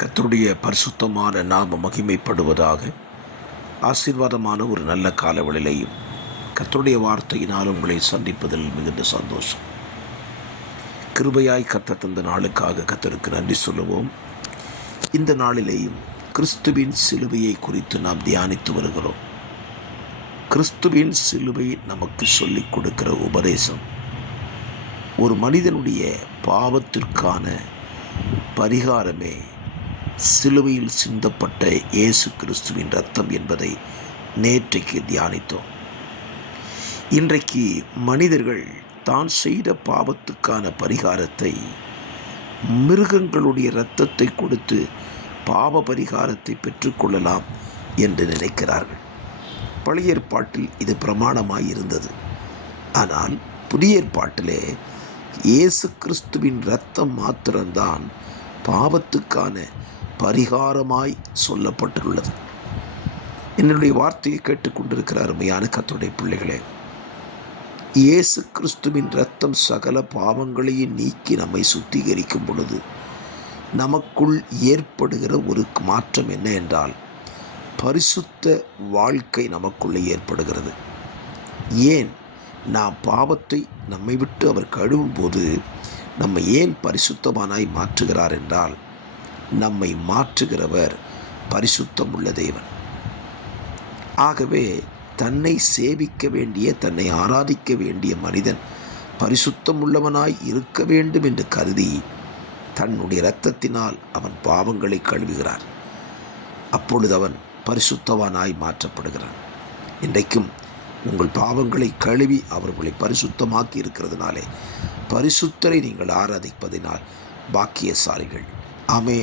கர்த்தருடைய பரிசுத்தமான நாம மகிமைப்படுவதாக. ஆசீர்வாதமான ஒரு நல்ல காலவெளியிலையும் கர்த்தருடைய வார்த்தையினால் உங்களை சந்திப்பதில் மிகுந்த சந்தோஷம். கிருபையாய் கர்த்தர் தந்த நாளுக்காக கர்த்தருக்கு நன்றி சொல்லுவோம். இந்த நாளிலேயும் கிறிஸ்துவின் சிலுவையை குறித்து நாம் தியானித்து வருகிறோம். கிறிஸ்துவின் சிலுவை நமக்கு சொல்லிக் கொடுக்கிற உபதேசம் ஒரு மனிதனுடைய பாவத்திற்கான பரிகாரமே சிலுவையில் சிந்தப்பட்ட இயேசு கிறிஸ்துவின் இரத்தம் என்பதை நேற்றைக்கு தியானித்தோம். இன்றைக்கு மனிதர்கள் தான் செய்த பாவத்துக்கான பரிகாரத்தை மிருகங்களுடைய இரத்தத்தை கொடுத்து பாவ பரிகாரத்தை பெற்றுக்கொள்ளலாம் என்று நினைக்கிறார்கள். பழைய ஏற்பாட்டில் இது பிரமாணமாய் இருந்தது. ஆனால் புதிய ஏற்பாட்டிலே இயேசு கிறிஸ்துவின் இரத்தம் மாத்திரம்தான் பாவத்துக்கான பரிகாரமாய் சொல்லப்பட்டுள்ளது. என்னுடைய வார்த்தையை கேட்டுக்கொண்டிருக்கிற அருமையான கர்த்தருடைய பிள்ளைகளே, இயேசு கிறிஸ்துவின் இரத்தம் சகல பாவங்களையும் நீக்கி நம்மை சுத்திகரிக்கும் பொழுது நமக்குள் ஏற்படுகிற ஒரு மாற்றம் என்ன என்றால், பரிசுத்த வாழ்க்கை நமக்குள்ளே ஏற்படுகிறது. ஏன் நாம் பாவத்தை நம்மை விட்டு அவர் கழுவும் போது நம்மை ஏன் பரிசுத்தமானாய் மாற்றுகிறார் என்றால், நம்மை மாற்றுகிறவர் பரிசுத்தம் உள்ள தேவன். ஆகவே தன்னை சேவிக்க வேண்டிய, தன்னை ஆராதிக்க வேண்டிய மனிதன் பரிசுத்தம் உள்ளவனாய் இருக்க வேண்டும் என்று கருதி தன்னுடைய இரத்தத்தினால் அவன் பாவங்களை கழுவுகிறார். அப்பொழுது அவன் பரிசுத்தவானாய் மாற்றப்படுகிறான். இன்றைக்கும் உங்கள் பாவங்களை கழுவி அவர்களை பரிசுத்தமாக்கி இருக்கிறதுனாலே பரிசுத்தரை நீங்கள் ஆராதிப்பதினால் பாக்கியசாலிகள். ஆமென்.